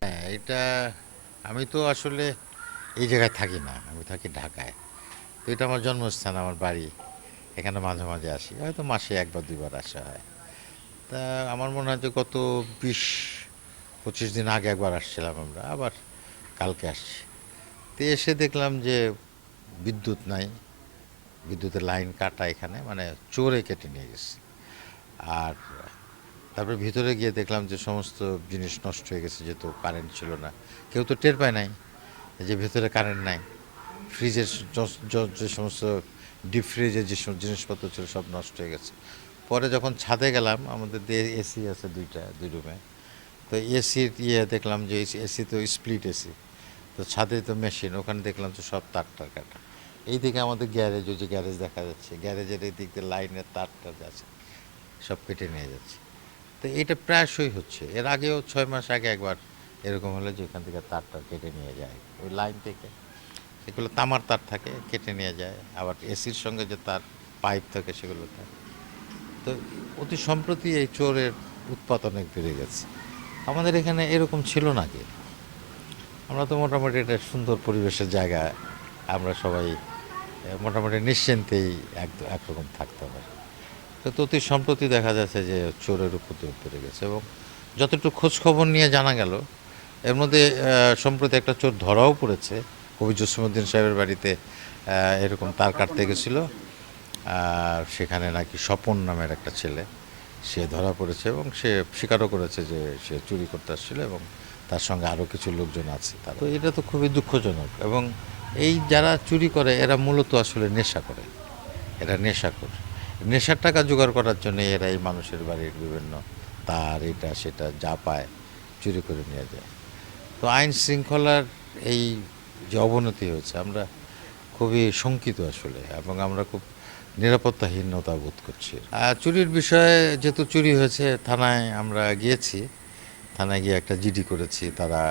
হ্যাঁ, এটা আমি তো আসলে এই জায়গায় থাকি না, আমি থাকি ঢাকায়। তো এটা আমার জন্মস্থান, আমার বাড়ি। এখানে মাঝে মাঝে আসি, হয়তো মাসে একবার দুইবার আসা হয়। তা আমার মনে হয় যে গত 20-25 দিন আগে একবার আসছিলাম আমরা, আবার কালকে আসছি। তো এসে দেখলাম যে বিদ্যুৎ নাই, বিদ্যুতের লাইন কাটা এখানে, মানে চোরে কেটে নিয়ে গেছে। আর তারপরে ভিতরে গিয়ে দেখলাম যে সমস্ত জিনিস নষ্ট হয়ে গেছে, যেহেতু কারেন্ট ছিল না। কেউ তো টের পায় নাই যে ভেতরে কারেন্ট নাই। ফ্রিজের যে সমস্ত ডিপ ফ্রিজের যে সব জিনিসপত্র ছিল সব নষ্ট হয়ে গেছে। পরে যখন ছাদে গেলাম, আমাদের এসি আছে দুই রুমে। তো এসির দেখলাম যে এসি তো স্প্লিট এসি। তো ছাদে তো মেশিন, ওখানে দেখলাম তো সব তার কাটা। এই দিকে আমাদের গ্যারেজ, ওই যে গ্যারেজ দেখা যাচ্ছে, গ্যারেজের এই দিক দিয়ে লাইনের তার আছে, সব কেটে নিয়ে যাচ্ছে। তো এটা প্রায়শই হচ্ছে। এর আগেও 6 মাস আগে একবার এরকম হলো যে এখান থেকে তারটা কেটে নিয়ে যায় ওই লাইন থেকে। এগুলো তামার তার থাকে, কেটে নিয়ে যায়। আবার এসির সঙ্গে যে তার পাইপ থাকে সেগুলো থাকে। তো অতি সম্প্রতি এই চোরের উৎপাত অনেক বেড়ে গেছে। আমাদের এখানে এরকম ছিল না আগে। আমরা তো মোটামুটি একটা সুন্দর পরিবেশের জায়গা, আমরা সবাই মোটামুটি নিশ্চিন্তেই একরকম থাকতে পারি। তো অতি সম্প্রতি দেখা যাচ্ছে যে চোরের উপদ্রব বেড়ে গেছে, এবং যতটুকু খোঁজ খবর নিয়ে জানা গেল, এর মধ্যে সম্প্রতি একটা চোর ধরাও পড়েছে। কবি জসিমউদ্দিন সাহেবের বাড়িতে এরকম তার কাটতে গেছিলো, আর সেখানে নাকি স্বপন নামের একটা ছেলে, সে ধরা পড়েছে এবং সে স্বীকারও করেছে যে সে চুরি করতে আসছিল, এবং তার সঙ্গে আরও কিছু লোকজন আছে। তো এটা তো খুবই দুঃখজনক। এবং এই যারা চুরি করে এরা মূলত আসলে নেশা করে, এরা নেশাখোর। নেশার টাকা জোগাড় করার জন্য এরা এই মানুষের বাড়ির বিভিন্ন তার, এটা সেটা যা পায় চুরি করে নিয়ে যায়। তো আইন শৃঙ্খলার এই যে অবনতি হয়েছে, আমরা খুবই শঙ্কিত আসলে, এবং আমরা খুব নিরাপত্তাহীনতা বোধ করছি। আর চুরির বিষয়ে, যেহেতু চুরি হয়েছে, থানায় আমরা গিয়েছি। থানায় গিয়ে একটা জিডি করেছি। তারা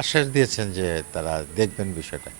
আশ্বাস দিয়েছেন যে তারা দেখবেন বিষয়টা।